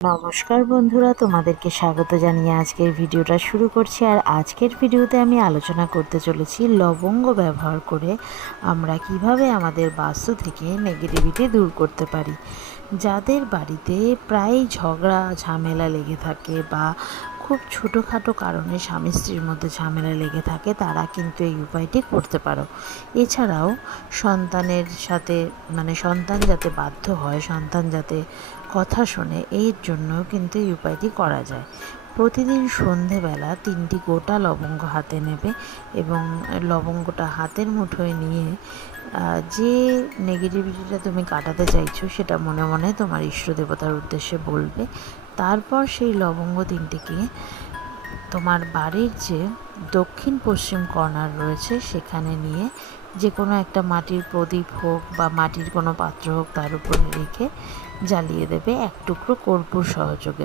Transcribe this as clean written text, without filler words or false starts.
নমস্কার বন্ধুরা, তোমাদেরকে স্বাগত জানিয়ে আজকের ভিডিওটা শুরু করছি। আর আজকের ভিডিওতে আমি আলোচনা করতে চলেছি লবঙ্গ ব্যবহার করে আমরা কিভাবে আমাদের বাস্তু থেকে নেগেটিভিটি দূর করতে পারি। যাদের বাড়িতে প্রায় ঝগড়া ঝামেলা লেগে থাকে বা খুব ছোটোখাটো কারণে স্বামী স্ত্রীর মধ্যে ঝামেলা লেগে থাকে, তারা কিন্তু এই উপায়টি করতে পারো। এছাড়াও সন্তানের সাথে সন্তান যাতে বাধ্য হয়, সন্তান যাতে কথা শোনে, এর জন্য কিন্তু এই উপায়টি করা যায়। প্রতিদিন সন্ধেবেলা 3টি গোটা লবঙ্গ হাতে নেবে এবং লবঙ্গটা হাতের মুঠোয় নিয়ে যে নেগেটিভিটিটা তুমি কাটাতে চাইছো সেটা মনে মনে তোমার ইষ্ট দেবতার উদ্দেশ্যে বলবে। তারপর সেই লবঙ্গ 3টিকে তোমার বাড়ির যে দক্ষিণ পশ্চিম কর্নার রয়েছে সেখানে নিয়ে যে কোনো একটা মাটির প্রদীপ হোক বা মাটির কোনো পাত্র হোক তার উপরে রেখে জ্বালিয়ে দেবে এক টুকরো কর্পূর সহযোগে।